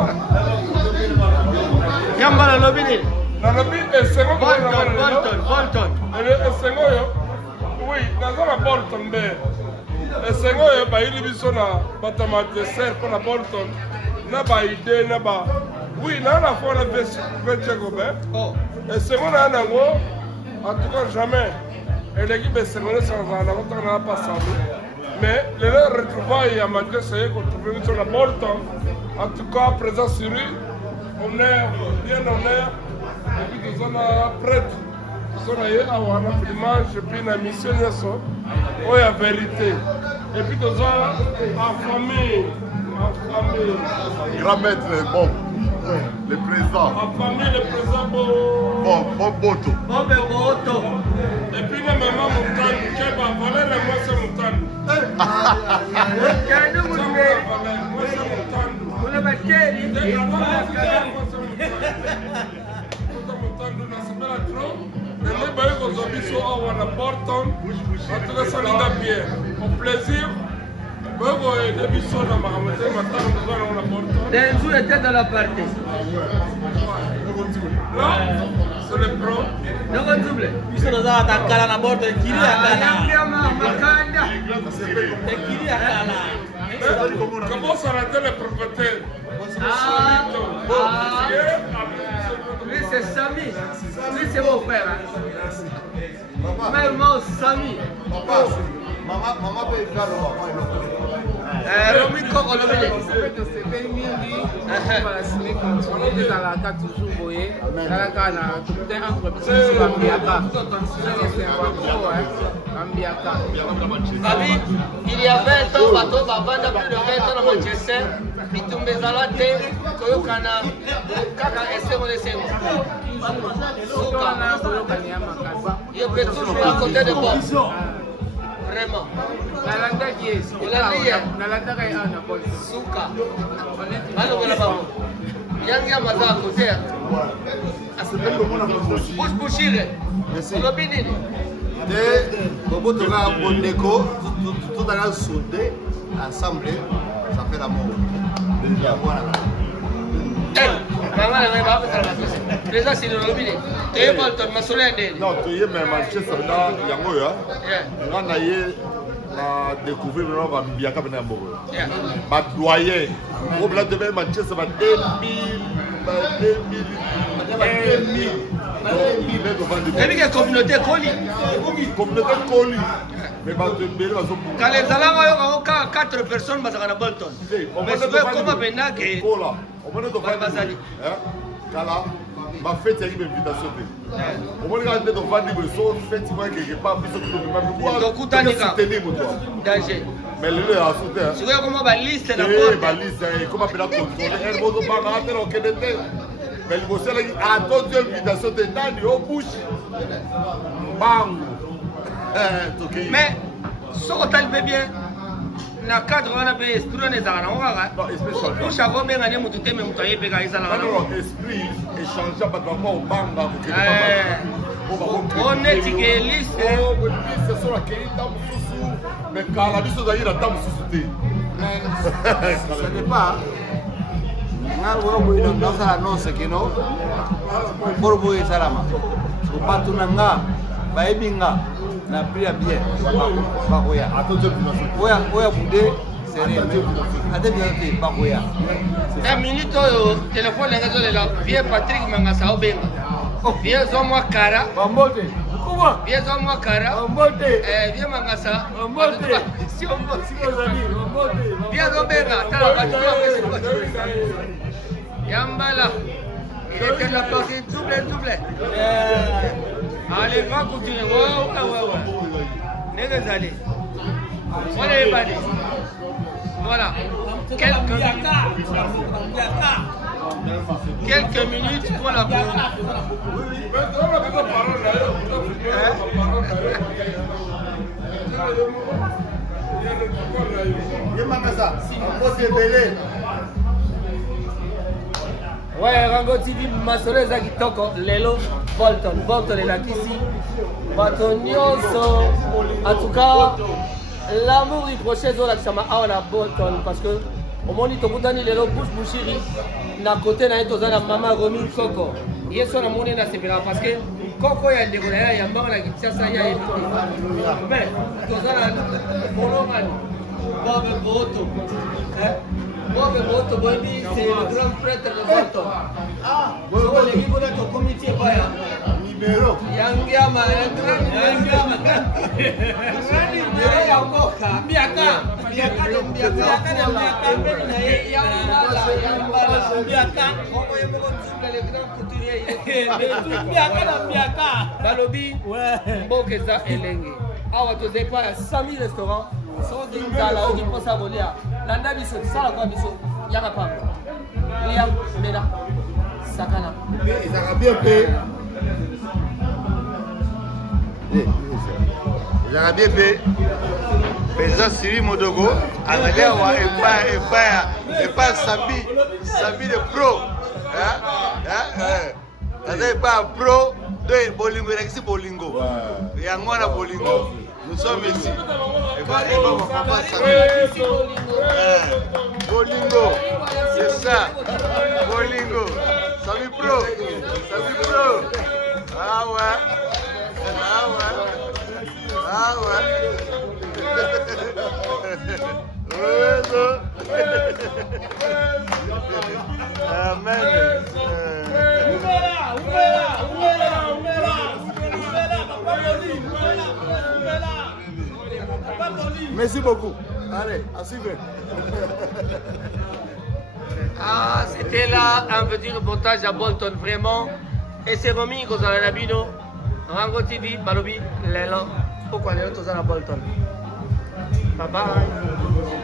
non? Yamba la lobby ni. La lobby est second. Bolton. Et second, oui, dans la Bolton, mais et second, bah il est sur la bâtiment de serre pour la Bolton. N'a pas idée, n'a pas. Oui, n'a la fois la vêche Gobert. Et second, n'a pas en tout cas jamais. Et l'équipe est secondaire sans la route, on n'a pas ça. Mais les retrouvailles à Madrid, c'est qu'on trouve sur la Bolton. En tout cas, présent sur lui, honneur, bien honneur. Et puis, nous sommes prêts. Nous sommes à un dimanche, et puis, la mission, il y a vérité. Et puis, nous sommes en famille. Grand maître, bon, le président. En famille, le président, bon Boto. Boto. Et puis, la maman Moutane, qui va valer la moitié Moutane. Au plaisir, Denzu était dans la partie. Non, c'est le pro. Non, on double. Ils sont dans la cala à bord de Kiri à Comment ça rater les propriétaires? Lui c'est Samy. Lui c'est mon frère. Même mon Samy. Maman peut faire Romi Koko le bébé. Il y a 20 ans, bateau va vendre plus de 20 ans à Manchester. Il tombe dans la tête, Koyokana, Kaka et Semo de Semo. Il peut toujours à côté de moi. Vraiment. Nalanda qui est Nalanda qui est Anna Paul. Souka. Alors voilà pas. Yanga maza à côté. Bouche bouchire. On bini. De Bobo tu vas bon déco, tout à l'heure soudé ensemble, ça fait l'amour. Maman ne va pas faire la chose. Déjà c'est le robinet. Tu es Bolton, ma soleil d'elle. Non, tu es même Manchester là, yango ya. On a eu à découvrir le nom de Biaka Benambo. Ma doyen, au blanc de même Manchester, 2000. Et puis la communauté Koli. Communauté Koli. Mais quand les Allemands ont 4 personnes, mais à Bolton. Mais je veux comment maintenant que. Kala, ma fête a eu une invitation. Au moins, quand on va dire que son fête, il va quelque part, puis on peut même danger. Mais le a sauté. Je veux comment ma liste la porte. Ma liste, comment on peut la contrôler. Elle va pas rentrer dans quel était. Mais le monsieur a attendu l'invitation de Nani au bouche. Bang. Mais, ce qu'on peut bien. Na cadre wana be esprit on ezala na ngaka pour chaque bien ngane mutu teme mutu ayebe ka ezala na esprit échanger pas vraiment au banga on est que liste liste sur la kelita mususu mais kala biso za ira tamu susu ça n'est pas ngalo mo ino ndasa annonce que no borbo salama ko patunanga baebinga na pria bien bakoya oya bude sérieux ate bien te bakoya la minute oyo téléphone ngazo lela vie Patrick Mangasa obenga vie zomwa kara bambote kuba vie zomwa kara bambote vie Mangasa bambote si on zali bambote vie zobenga tala batu Yambala il était la partie double allez, va continuer. Allez. Voilà. Quelques minutes pour la pause. Ouais, Rango TV, Masole Zakitoko, Lelo, Bolton est là ici. Batonioso, en tout cas, l'amour du prochain jour, là, ça m'a à Bolton parce que omoni tokutani lelo bush bushiri na kote na ye toza na mama Romi Koko ye so namoni nasepelaka parce que Koko ya ndeko na ye yambaka na Kinshasa ya yebi te mais toza na bolongani Bob Boto Bob Boto boyebi c'est le grand prêtre de Bolton so leki bona tokomiti epaya Numéro. Yangiama ya mboka Mbiaka balobi mboka eza elenge awa tozali pa ya 100 000 restaurant soki nzala oki mposa kolia landa biso sala kwa biso yaka pango lia mena sakana ezalaka bien mpe ezalaka bien mpe président Siri Modogo azali awa epai Sabi de pro aza epai ya pro de bolingo elakisi bolingo yango wana bolingo nous sommes ici bolingo c'est ça bolingo Sabi pro ah ouais amen merci beaucoup allez à suivre. Ah, c'était là un petit reportage à Bolton, vraiment. Et c'est Romi Kozala Nabino, Rango TV, Balobi, Lélan. Pourquoi Lélan Tozana Bolton? Bye bye.